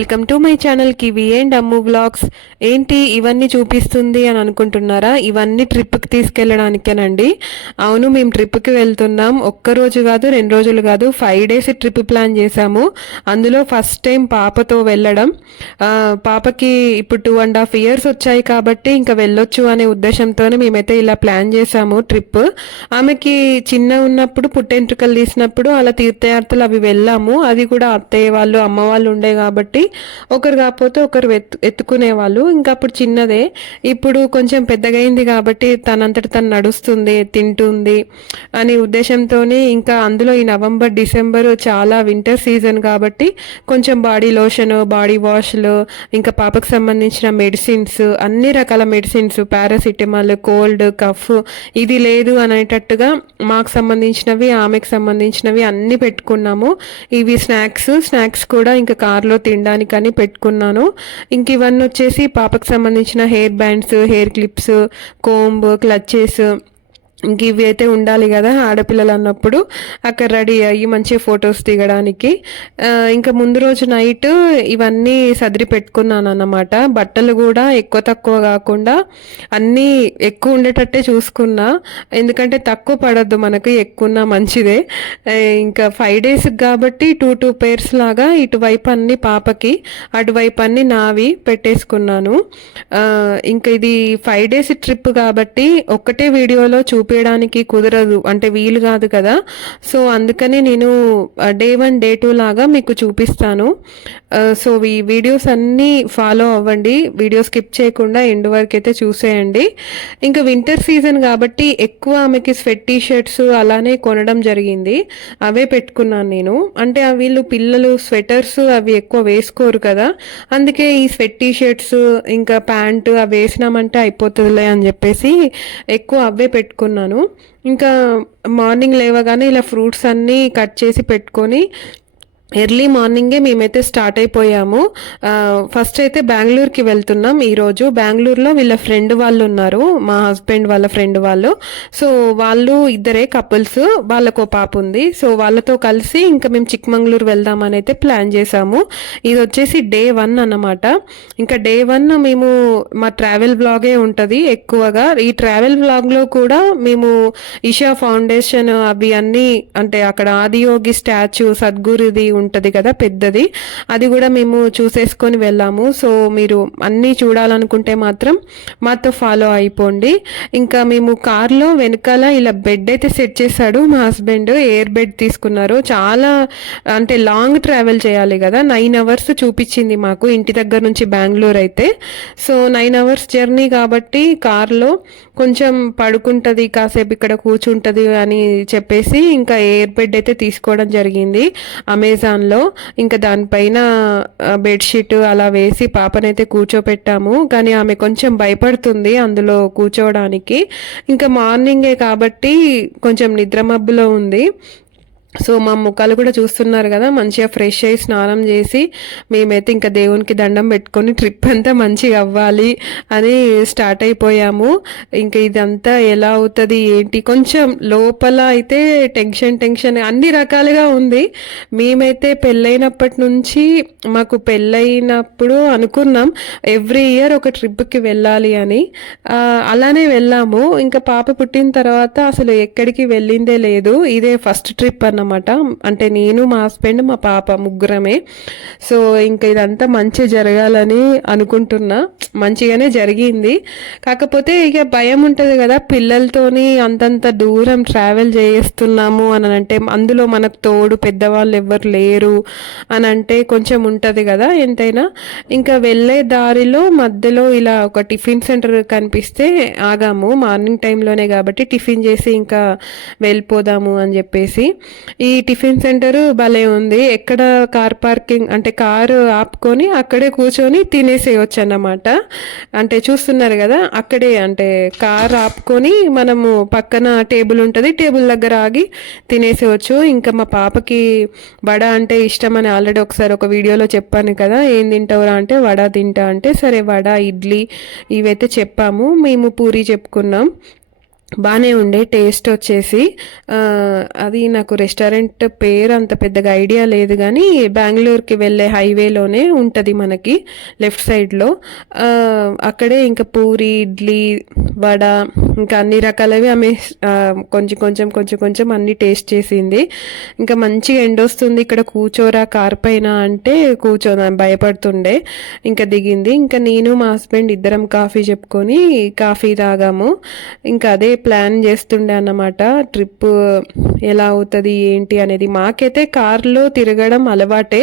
Welcome to my channel kiwi and Ammu vlogs. ఏంటి ఇవన్నీ చూపిస్తుంది అని అనుకుంటున్నారా? ఇవన్నీ ట్రిప్కి తీసుకెళ్ళడానికేనండి. అవును, మేము ట్రిప్కి వెళ్తున్నాం. ఒక్కరోజు కాదు, 2 రోజులు కాదు, 5 days ట్రిప్ ప్లాన్ చేశాము. అందులో ఫస్ట్ టైం పాపతో వెళ్ళడం. పాపకి ఇప్పుడు 2.5 years వచ్చాయి కాబట్టి ఇంకా వెళ్ళొచ్చు అనే ఉద్దేశంతోనే మేమైతే ఇలా ప్లాన్ చేశాము ట్రిప్. ఆమెకి చిన్న ఉన్నప్పుడు పుట్టెంట్రుకలు తీసినప్పుడు అలా తీర్థయాత్రలు అవి వెళ్ళాము. అది కూడా అత్తయ్య వాళ్ళు అమ్మ వాళ్ళు ఉండే కాబట్టి ఒకరు కాకపోతే ఒకరు ఎత్తుకునే వాళ్ళు. ఇంకా అప్పుడు చిన్నదే, ఇప్పుడు కొంచెం పెద్దగైంది కాబట్టి తనంతట తను నడుస్తుంది, తింటుంది అనే ఉద్దేశంతోనే ఇంకా అందులో ఈ నవంబర్ డిసెంబర్ చాలా వింటర్ సీజన్ కాబట్టి కొంచెం బాడీ లోషన్, బాడీ వాష్లు, ఇంకా పాపకు సంబంధించిన మెడిసిన్స్, అన్ని రకాల మెడిసిన్స్, పారాసిటమాల్, కోల్డ్, కఫ్, ఇది లేదు అనేటట్టుగా మాకు సంబంధించినవి ఆమెకు సంబంధించినవి అన్ని పెట్టుకున్నాము. ఇవి స్నాక్స్ కూడా ఇంకా కార్లో తినడానికని పెట్టుకున్నాను. ఇంక ఇవన్నీ వచ్చేసి పాపకు సంబంధించిన hair bands, hair clips, comb, clutches, ఇంక ఇవి అయితే ఉండాలి కదా ఆడపిల్లలు అన్నప్పుడు. అక్కడ రెడీ అయ్యి మంచిగా ఫొటోస్ దిగడానికి ఇంకా ముందు రోజు నైట్ ఇవన్నీ సదిరి పెట్టుకున్నాను అన్నమాట. బట్టలు కూడా ఎక్కువ తక్కువ కాకుండా అన్నీ ఎక్కువ ఉండేటట్టే చూసుకున్నా, ఎందుకంటే తక్కువ పడద్దు మనకి, ఎక్కువ మంచిదే. ఇంకా 5 days కాబట్టి 2 pairs లాగా ఇటువైపు అన్ని పాపకి, అటువైపు అన్ని నావి పెట్టేసుకున్నాను. ఇంకా ఇది 5 days ట్రిప్ కాబట్టి ఒక్కటే వీడియోలో చూపించడానికి కుదరదు, అంటే వీలు కాదు కదా. సో అందుకని నేను Day 1 Day 2 లాగా మీకు చూపిస్తాను. సో ఈ వీడియోస్ అన్నీ ఫాలో అవ్వండి, వీడియో స్కిప్ చేయకుండా ఎండ్ వరకు అయితే చూసేయండి. ఇంకా వింటర్ సీజన్ కాబట్టి ఎక్కువ ఆమెకి స్వెట్ టీ-షర్ట్స్ అలానే కొనడం జరిగింది. అవే పెట్టుకున్నాను నేను. అంటే వీళ్ళు పిల్లలు స్వెటర్స్ అవి ఎక్కువ వేసుకోరు కదా, అందుకే ఈ స్వెట్ టీ-షర్ట్స్ ఇంకా ప్యాంటు అవి వేసినామంటే అయిపోతుందిలే అని చెప్పేసి ఎక్కువ అవే పెట్టుకున్నాను. ఇంకా మార్నింగ్ లేవగానే ఇలా ఫ్రూట్స్ అన్నీ కట్ చేసి పెట్టుకొని ఎర్లీ మార్నింగే మేమైతే స్టార్ట్ అయిపోయాము. ఫస్ట్ అయితే బెంగళూరుకి వెళ్తున్నాం ఈరోజు. బెంగళూరులో వీళ్ళ ఫ్రెండ్ వాళ్ళు ఉన్నారు, మా హస్బెండ్ వాళ్ళ ఫ్రెండ్ వాళ్ళు. సో వాళ్ళు ఇద్దరే కపుల్స్, వాళ్ళకో పాప ఉంది. సో వాళ్ళతో కలిసి ఇంకా మేము చిక్మంగళూరు వెళ్దామని అయితే ప్లాన్ చేసాము. ఇది వచ్చేసి Day 1 అన్నమాట. ఇంకా Day 1 మేము మా ట్రావెల్ బ్లాగే ఉంటుంది ఎక్కువగా. ఈ ట్రావెల్ బ్లాగ్లో కూడా మేము ఇషా ఫౌండేషన్ అవి అన్నీ, అంటే అక్కడ ఆదియోగి స్టాచ్యూ సద్గురుది ఉంటది కదా పెద్దది, అది కూడా మేము చూసేసుకొని వెళ్ళాము. సో మీరు అన్నీ చూడాలనుకుంటే మాత్రం మాతో ఫాలో అయిపోండి. ఇంకా మేము కార్లో వెనకాల ఇలా బెడ్ అయితే సెట్ చేశాడు మా హస్బెండ్, ఎయిర్ బెడ్ తీసుకున్నారు. చాలా అంటే లాంగ్ ట్రావెల్ చేయాలి కదా, 9 hours చూపించింది మాకు ఇంటి దగ్గర నుంచి బెంగళూరు అయితే. సో 9 hours జర్నీ కాబట్టి కార్లో కొంచెం పడుకుంటుంది, కాసేపు ఇక్కడ కూర్చుంటుంది అని చెప్పేసి ఇంకా ఎయిర్ బెడ్ అయితే తీసుకోవడం జరిగింది అమెజాన్లో. ఇంకా దానిపైన బెడ్షీట్ అలా వేసి పాపనైతే కూర్చోపెట్టాము. కానీ ఆమె కొంచెం భయపడుతుంది అందులో కూర్చోవడానికి. ఇంకా మార్నింగే కాబట్టి కొంచెం నిద్రమబ్బులో ఉంది. సో మా ముఖాలు కూడా చూస్తున్నారు కదా, మంచిగా ఫ్రెష్ అయ్యి స్నానం చేసి మేమైతే ఇంకా దేవునికి దండం పెట్టుకొని ట్రిప్ అంతా మంచిగా అవ్వాలి అని స్టార్ట్ అయిపోయాము. ఇంకా ఇదంతా ఎలా అవుతుంది ఏంటి, కొంచెం లోపల అయితే టెన్షన్ అన్ని రకాలుగా ఉంది. మేమైతే పెళ్ళైనప్పటి నుంచి, మాకు పెళ్ళైనప్పుడు అనుకున్నాం ఎవ్రీ ఇయర్ ఒక ట్రిప్కి వెళ్ళాలి అని, అలానే వెళ్ళాము. ఇంకా పాప పుట్టిన తర్వాత అసలు ఎక్కడికి వెళ్ళిందే లేదు, ఇదే ఫస్ట్ ట్రిప్ అన్నమాట. అంటే నేను, మా హస్బెండ్, మా పాప ముగ్గురమే. సో ఇంకా ఇదంతా మంచి జరగాలని అనుకుంటున్నా, మంచిగానే జరిగింది. కాకపోతే ఇక భయం ఉంటుంది కదా పిల్లలతోని అంతంత దూరం ట్రావెల్ చేస్తున్నాము అని అంటే, అందులో మనకు తోడు పెద్దవాళ్ళు ఎవరు లేరు అని అంటే కొంచెం ఉంటుంది కదా ఎంతైనా. ఇంకా వెళ్ళే దారిలో మధ్యలో ఇలా ఒక టిఫిన్ సెంటర్ కనిపిస్తే ఆగాము, మార్నింగ్ టైంలోనే కాబట్టి టిఫిన్ చేసి ఇంకా వెళ్ళిపోదాము అని చెప్పేసి. ఈ టిఫిన్ సెంటర్ భలే ఉంది, ఎక్కడ కార్ పార్కింగ్ అంటే కారు ఆపుకొని అక్కడే కూర్చొని తినేసేయచ్చు అన్నమాట. అంటే చూస్తున్నారు కదా, అక్కడే అంటే కార్ ఆపుకొని మనము పక్కన టేబుల్ ఉంటుంది, టేబుల్ దగ్గర ఆగి తినేసేయచ్చు. ఇంకా మా పాపకి వడ అంటే ఇష్టం అని ఆల్రెడీ ఒకసారి ఒక వీడియోలో చెప్పాను కదా, ఏం తింటావురా అంటే వడ తింటా అంటే, సరే వడ, ఇడ్లీ ఇవైతే చెప్పాము. మేము పూరి చెప్పుకున్నాం. బాగానే ఉండే టేస్ట్ వచ్చేసి. అది నాకు రెస్టారెంట్ పేరు అంత పెద్దగా ఐడియా లేదు కానీ బెంగళూరుకి వెళ్ళే హైవేలోనే ఉంటుంది మనకి లెఫ్ట్ సైడ్లో. అక్కడే ఇంకా పూరి, ఇడ్లీ, వడ ఇంకా అన్ని రకాలవి ఆమె కొంచెం కొంచెం కొంచెం కొంచెం అన్ని టేస్ట్ చేసింది. ఇంకా మంచిగా ఎండొస్తుంది ఇక్కడ కూర్చోరా కార్ పైన అంటే భయపడుతుండే. ఇంకా దిగింది. ఇంకా నేను మా హస్బెండ్ ఇద్దరం కాఫీ చెప్పుకొని కాఫీ తాగాము. ఇంకా అదే ప్లాన్ చేస్తుండే అన్నమాట. ట్రిప్ ఎలా అవుతుంది ఏంటి అనేది. మాకైతే కార్లో తిరగడం అలవాటే.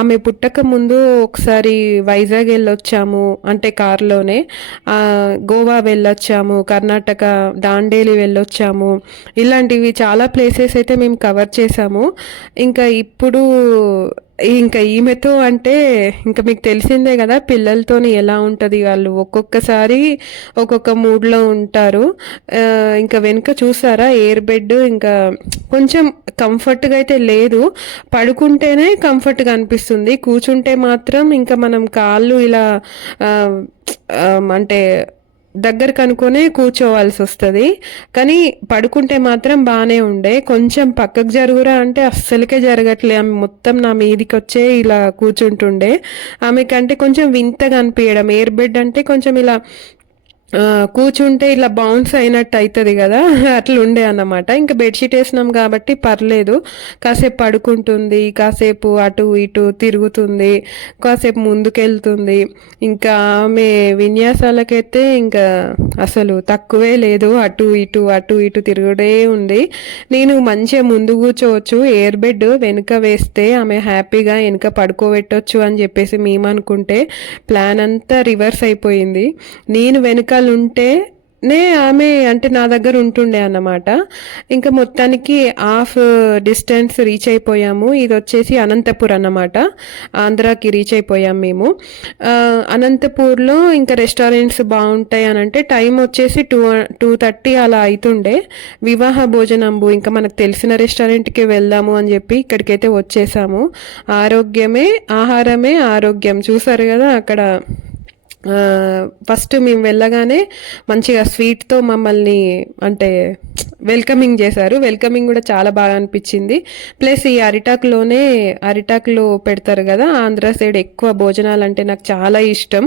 ఆమె పుట్టక ముందు ఒకసారి వైజాగ్ వెళ్ళొచ్చాము, అంటే కార్లోనే. గోవా వెళ్ళొచ్చాము, కర్ణాటక దాండేలి వెళ్ళొచ్చాము. ఇలాంటివి చాలా ప్లేసెస్ అయితే మేము కవర్ చేసాము. ఇంకా ఇప్పుడు ఇంకా ఈమెతో అంటే ఇంకా మీకు తెలిసిందే కదా పిల్లలతోని ఎలా ఉంటుంది. వాళ్ళు ఒక్కొక్కసారి ఒక్కొక్క మూడ్లో ఉంటారు. ఇంకా వెనుక చూసారా ఎయిర్ బెడ్ ఇంకా కొంచెం కంఫర్ట్గా అయితే లేదు. పడుకుంటేనే కంఫర్ట్గా అనిపిస్తుంది, కూర్చుంటే మాత్రం ఇంకా మనం కాళ్ళు ఇలా అంటే దగ్గరకు అనుకునే కూర్చోవాల్సి వస్తుంది. కానీ పడుకుంటే మాత్రం బాగానే ఉండే. కొంచెం పక్కకు జరుగురా అంటే అస్సలకే జరగట్లే. ఆమె మొత్తం నా మీదికి వచ్చే ఇలా కూర్చుంటుండే. ఆమెకంటే కొంచెం వింతగా అనిపించడం. ఎయిర్ బెడ్ అంటే కొంచెం ఇలా కూర్చుంటే ఇలా బౌన్స్ అయినట్టు అవుతుంది కదా, అట్లా ఉండే అన్నమాట. ఇంకా బెడ్షీట్ వేసినాం కాబట్టి పర్లేదు. కాసేపు పడుకుంటుంది, కాసేపు అటు ఇటు తిరుగుతుంది, కాసేపు ముందుకెళ్తుంది. ఇంకా ఆమె విన్యాసాలకైతే ఇంకా అసలు తక్కువే లేదు. అటు ఇటు అటు ఇటు తిరుగుడే ఉంది. నేను మంచిగా ముందు కూర్చోవచ్చు, ఎయిర్ బెడ్ వెనుక వేస్తే ఆమె హ్యాపీగా వెనుక పడుకోబెట్టొచ్చు అని చెప్పేసి మేము అనుకుంటే ప్లాన్ అంతా రివర్స్ అయిపోయింది. నేను వెనుక ఉంటే ఆమె అంటే నా దగ్గర ఉంటుండే అన్నమాట. ఇంకా మొత్తానికి హాఫ్ డిస్టెన్స్ రీచ్ అయిపోయాము. ఇది వచ్చేసి అనంతపూర్ అన్నమాట. ఆంధ్రాకి రీచ్ అయిపోయాం మేము. అనంతపూర్లో ఇంకా రెస్టారెంట్స్ బాగుంటాయి అని అంటే టైం వచ్చేసి 2:30 అలా అవుతుండే. వివాహ భోజనంబు ఇంకా మనకు తెలిసిన రెస్టారెంట్కి వెళ్దాము అని చెప్పి ఇక్కడికైతే వచ్చేసాము. ఆహారమే ఆరోగ్యం. చూసారు కదా అక్కడ ఫస్ట్ మేము వెళ్ళగానే మంచిగా స్వీట్తో మమ్మల్ని అంటే వెల్కమింగ్ చేశారు. వెల్కమింగ్ కూడా చాలా బాగా అనిపించింది. ప్లస్ ఈ అరిటాకులో పెడతారు కదా, ఆంధ్ర సైడ్ ఎక్కువ భోజనాలు అంటే నాకు చాలా ఇష్టం.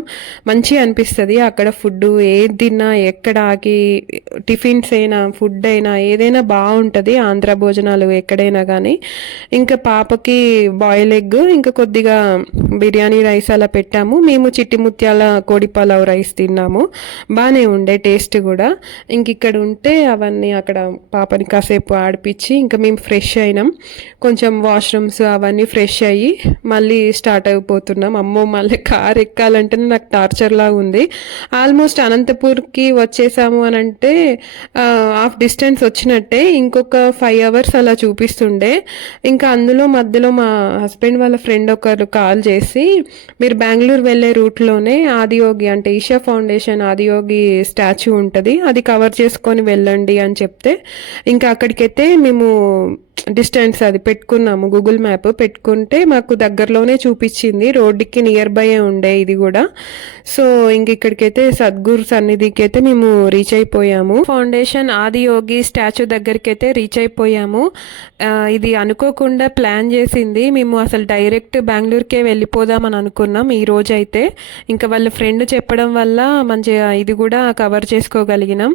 మంచిగా అనిపిస్తుంది అక్కడ ఫుడ్. ఏది తిన్నా ఎక్కడ ఆకి టిఫిన్స్ అయినా ఫుడ్ అయినా ఏదైనా బాగుంటుంది ఆంధ్ర భోజనాలు ఎక్కడైనా కానీ. ఇంకా పాపకి బాయిల్ ఎగ్ ఇంకా కొద్దిగా బిర్యానీ రైస్ అలా పెట్టాము. మేము చిట్టి ముత్యాల కోడి పలావ్ రైస్ తిన్నాము. బాగానే ఉండే టేస్ట్ కూడా. ఇంక ఇక్కడ ఉంటే అవన్నీ అక్కడ పాపని కాసేపు ఆడిపించి ఇంకా మేము ఫ్రెష్ అయినాం. కొంచెం వాష్రూమ్స్ అవన్నీ ఫ్రెష్ అయ్యి మళ్ళీ స్టార్ట్ అయిపోతున్నాం. అమ్మో మళ్ళీ కార్ ఎక్కాలంటేనే నాకు టార్చర్ లాగా ఉంది. ఆల్మోస్ట్ అనంతపూర్కి వచ్చేసాము అని అంటే హాఫ్ డిస్టెన్స్ వచ్చినట్టే. ఇంకొక 5 hours అలా చూపిస్తుండే. ఇంకా అందులో మధ్యలో మా హస్బెండ్ వాళ్ళ ఫ్రెండ్ ఒకరు కాల్ చేసి మీరు బెంగళూరు వెళ్ళే రూట్లోనే ఆదియోగి అంటే ఈషా ఫౌండేషన్ ఆదియోగి స్టాచ్యూ ఉంటుంది, అది కవర్ చేసుకొని వెళ్ళండి అని చెప్తే ఇంకా అక్కడికైతే మేము డిస్టెన్స్ అది పెట్టుకున్నాము. గూగుల్ మ్యాప్ పెట్టుకుంటే మాకు దగ్గరలోనే చూపించింది. రోడ్డుకి నియర్ బై ఉండే ఇది కూడా. సో ఇంక ఇక్కడికైతే సద్గురు సన్నిధికి అయితే మేము రీచ్ అయిపోయాము. ఫౌండేషన్ ఆదియోగి స్టాచ్యూ దగ్గరికి అయితే రీచ్ అయిపోయాము. ఇది అనుకోకుండా ప్లాన్ చేసింది. మేము అసలు డైరెక్ట్ బెంగళూరుకే వెళ్ళిపోదామని అనుకున్నాం ఈ రోజైతే. ఇంకా వాళ్ళ ఫ్రెండ్ చెప్పడం వల్ల మంచిగా ఇది కూడా కవర్ చేసుకోగలిగినాం.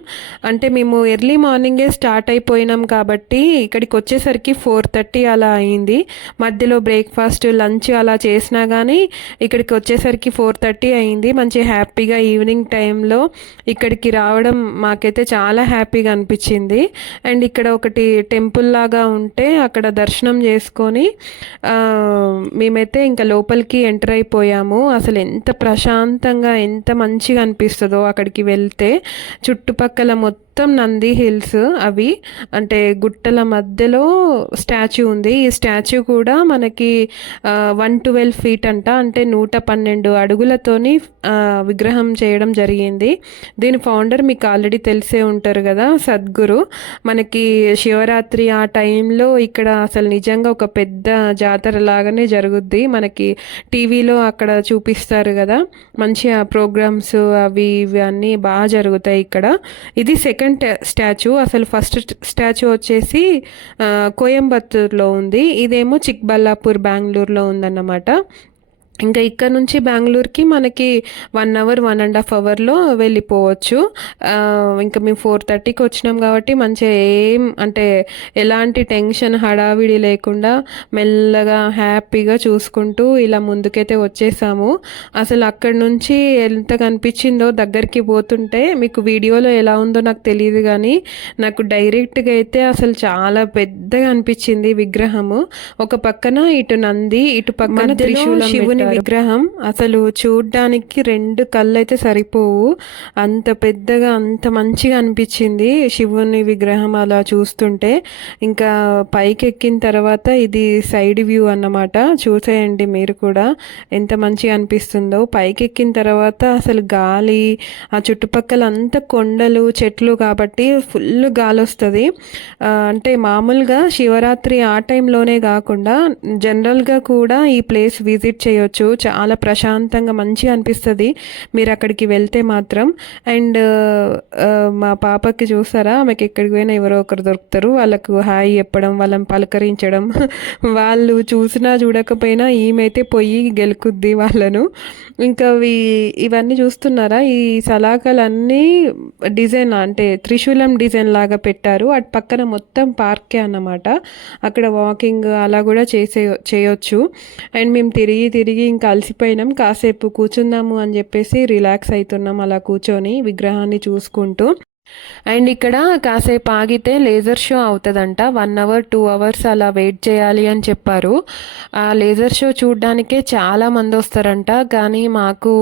అంటే మేము ఎర్లీ మార్నింగే స్టార్ట్ అయిపోయినాం కాబట్టి ఇక్కడికి వచ్చేసరికి 4:30 అలా అయింది. మధ్యలో బ్రేక్ఫాస్ట్ లంచ్ అలా చేసినా కానీ ఇక్కడికి వచ్చేసరికి 4:30 అయింది. మంచి హ్యాపీగా ఈవినింగ్ టైంలో ఇక్కడికి రావడం మాకైతే చాలా హ్యాపీగా అనిపించింది. అండ్ ఇక్కడ ఒకటి టెంపుల్ లాగా ఉంటే అక్కడ దర్శనం చేసుకొని మేమైతే ఇంకా లోపలికి ఎంటర్ అయిపోయాము. అసలు ఎంత ప్రశాంతంగా ఎంత మంచిగా అనిపిస్తుందో అక్కడికి వెళ్తే. చుట్టుపక్కల మొత్తం నంది హిల్స్ అవి అంటే గుట్టల మధ్యలో స్టాచ్యూ ఉంది. ఈ స్టాచ్యూ కూడా మనకి 112 feet అంట, అంటే 112 అడుగులతోని విగ్రహం చేయడం జరిగింది. దీని ఫౌండర్ మీకు ఆల్రెడీ తెలిసే ఉంటారు కదా, సద్గురు. మనకి శివరాత్రి ఆ టైంలో ఇక్కడ అసలు నిజంగా ఒక పెద్ద జాతర లాగానే జరుగుద్ది. మనకి టీవీలో అక్కడ చూపిస్తారు కదా, మంచిగా ప్రోగ్రామ్స్ అవి ఇవి అన్నీ బాగా జరుగుతాయి ఇక్కడ. ఇది సెకండ్ సెకండ్ స్టాచ్యూ. అసలు ఫస్ట్ స్టాచ్యూ వచ్చేసి కోయంబత్తూర్లో ఉంది, ఇదేమో చిక్బల్లాపూర్ బెంగళూరులో ఉందన్నమాట. ఇంకా ఇక్కడ నుంచి బెంగళూరుకి మనకి 1 అవర్ 1.5 అవర్లో వెళ్ళిపోవచ్చు. ఇంకా మేము 4:30కి వచ్చినాం కాబట్టి మంచిగా అంటే ఎలాంటి టెన్షన్ హడావిడి లేకుండా మెల్లగా హ్యాపీగా చూసుకుంటూ ఇలా ముందుకైతే వచ్చేసాము. అసలు అక్కడి నుంచి ఎంత కనిపించిందో దగ్గరికి పోతుంటే, మీకు వీడియోలో ఎలా ఉందో నాకు తెలియదు కానీ నాకు డైరెక్ట్గా అయితే అసలు చాలా పెద్దగా అనిపించింది విగ్రహము. ఒక పక్కన ఇటు నంది, ఇటు పక్కన త్రిశూలం, శివుని విగ్రహం. అసలు చూడ్డానికి 2 కళ్ళు అయితే సరిపోవు, అంత పెద్దగా అంత మంచిగా అనిపించింది శివుని విగ్రహం అలా చూస్తుంటే. ఇంకా పైకి ఎక్కిన తర్వాత ఇది సైడ్ వ్యూ అన్నమాట, చూసేయండి మీరు కూడా ఎంత మంచిగా అనిపిస్తుందో. పైకి ఎక్కిన తర్వాత అసలు గాలి, ఆ చుట్టుపక్కల అంతా కొండలు చెట్లు కాబట్టి ఫుల్ గాలి వస్తుంది. అంటే మామూలుగా శివరాత్రి ఆ టైంలోనే కాకుండా జనరల్గా కూడా ఈ ప్లేస్ విజిట్ చేయొచ్చు. చాలా ప్రశాంతంగా మంచిగా అనిపిస్తుంది మీరు అక్కడికి వెళ్తే మాత్రం. అండ్ మా పాపకి చూసారా, ఆమెకి ఎక్కడికి పోయినా ఎవరో ఒకరు దొరుకుతారు, వాళ్ళకు హాయ్ చెప్పడం, వాళ్ళని పలకరించడం. వాళ్ళు చూసినా చూడకపోయినా ఈమెతే పోయి గెలుకుద్ది వాళ్ళను. ఇంకా ఇవన్నీ చూస్తున్నారా, ఈ సలాకలన్నీ డిజైన్ అంటే త్రిశూలం డిజైన్ లాగా పెట్టారు. అటు పక్కన మొత్తం పార్కే అన్నమాట, అక్కడ వాకింగ్ అలా కూడా చేయొచ్చు. అండ్ మేము తిరిగి ఇంకా అలసిపోయినాం, కాసేపు కూర్చుందాము అని చెప్పేసి రిలాక్స్ అవుతున్నాం అలా కూర్చొని విగ్రహాన్ని చూసుకుంటూ. అండ్ ఇక్కడ కాసేపు ఆగితే లేజర్ షో అవుతుందంట, 1 అవర్ 2 అవర్స్ అలా వెయిట్ చేయాలి అని చెప్పారు. ఆ లేజర్ షో చూడడానికే చాలా మంది వస్తారంట, కానీ మాకు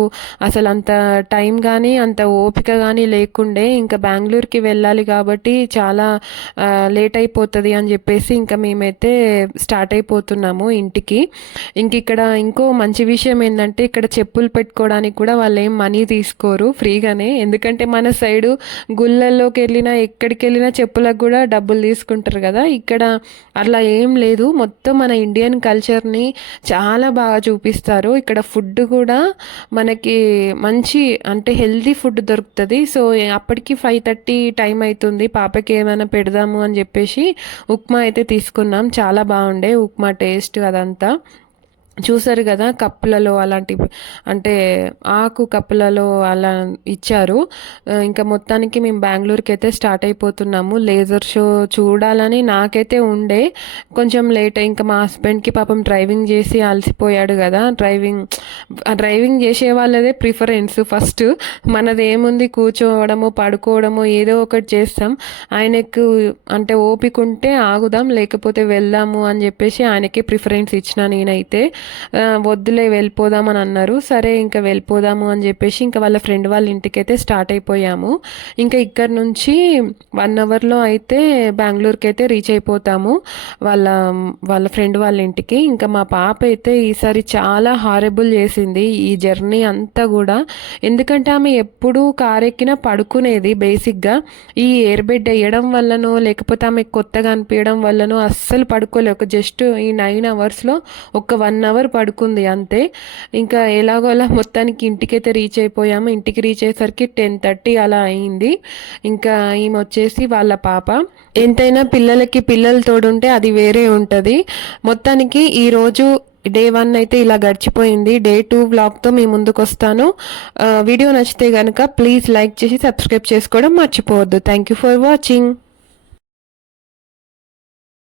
అసలు అంత టైం కానీ అంత ఓపిక కానీ లేకుండే. ఇంకా బెంగళూరుకి వెళ్ళాలి కాబట్టి చాలా లేట్ అయిపోతుంది అని చెప్పేసి ఇంకా మేమైతే స్టార్ట్ అయిపోతున్నాము ఇంటికి. ఇక్కడ ఇంకో మంచి విషయం ఏంటంటే, ఇక్కడ చెప్పులు పెట్టుకోవడానికి కూడా వాళ్ళు ఏం మనీ తీసుకోరు, ఫ్రీగానే. ఎందుకంటే మన సైడు గుళ్ళల్లోకి వెళ్ళినా ఎక్కడికి వెళ్ళినా చెప్పులకు కూడా డబ్బులు తీసుకుంటారు కదా, ఇక్కడ అట్లా ఏం లేదు. మొత్తం మన ఇండియన్ కల్చర్ని చాలా బాగా చూపిస్తారు. ఇక్కడ ఫుడ్ కూడా మనకి మంచి అంటే హెల్తీ ఫుడ్ దొరుకుతుంది. సో అప్పటికి 5:30 టైం అవుతుంది, పాపకి ఏమైనా పెడదాము అని చెప్పేసి ఉప్మా అయితే తీసుకున్నాం. చాలా బాగుండే ఉప్మా టేస్ట్ అదంతా. చూసారు కదా, కప్పులలో అలాంటివి అంటే ఆకు కప్పులలో అలా ఇచ్చారు. ఇంకా మొత్తానికి మేము బెంగళూరుకి అయితే స్టార్ట్ అయిపోతున్నాము. లేజర్ షో చూడాలని నాకైతే ఉండే, కొంచెం లేట్. ఇంకా మా హస్బెండ్కి పాపం డ్రైవింగ్ చేసి అలసిపోయాడు కదా, డ్రైవింగ్ చేసే వాళ్ళదే ప్రిఫరెన్స్ ఫస్ట్. మనది ఏముంది, కూర్చోవడము పడుకోవడము ఏదో ఒకటి చేస్తాం. ఆయనకు అంటే ఓపిక ఉంటే ఆగుదాం, లేకపోతే వెళ్దాము అని చెప్పేసి ఆయనకే ప్రిఫరెన్స్ ఇచ్చిన నేనైతే. వద్దులే వెళ్ళిపోదామని అన్నారు, సరే ఇంకా వెళ్ళిపోదాము అని చెప్పేసి ఇంకా వాళ్ళ ఫ్రెండ్ వాళ్ళ ఇంటికైతే స్టార్ట్ అయిపోయాము. ఇంకా ఇక్కడ నుంచి 1 అవర్లో అయితే బెంగళూరుకి అయితే రీచ్ అయిపోతాము వాళ్ళ ఫ్రెండ్ వాళ్ళ ఇంటికి. ఇంకా మా పాప అయితే ఈసారి చాలా హారబుల్ చేసింది ఈ జర్నీ అంతా కూడా. ఎందుకంటే ఆమె ఎప్పుడూ కార్ ఎక్కినా పడుకునేది బేసిక్గా. ఈ ఎయిర్ బెడ్ వేయడం వల్లనో లేకపోతే ఆమె కొత్తగా అనిపించడం వల్లనో అస్సలు పడుకోలే. ఒక జస్ట్ ఈ 9 అవర్స్లో ఒక 1 అవర్ పడుకుంది అంతే. ఇంకా ఎలాగో అలా మొత్తానికి ఇంటికైతే రీచ్ అయిపోయాము. ఇంటికి రీచ్ అయ్యేసరికి 10:30 అలా అయింది. ఇంకా ఈమె వచ్చేసి వాళ్ళ పాప. ఎంతైనా పిల్లలు తోడుంటే అది వేరే ఉంటుంది. మొత్తానికి ఈరోజు డే 1 అయితే ఇలా గడిచిపోయింది. డే 2 వ్లాగ్తో మీ ముందుకు వస్తాను. వీడియో నచ్చితే కనుక ప్లీజ్ లైక్ చేసి సబ్స్క్రైబ్ చేసుకోవడం మర్చిపోవద్దు. Thank you for watching.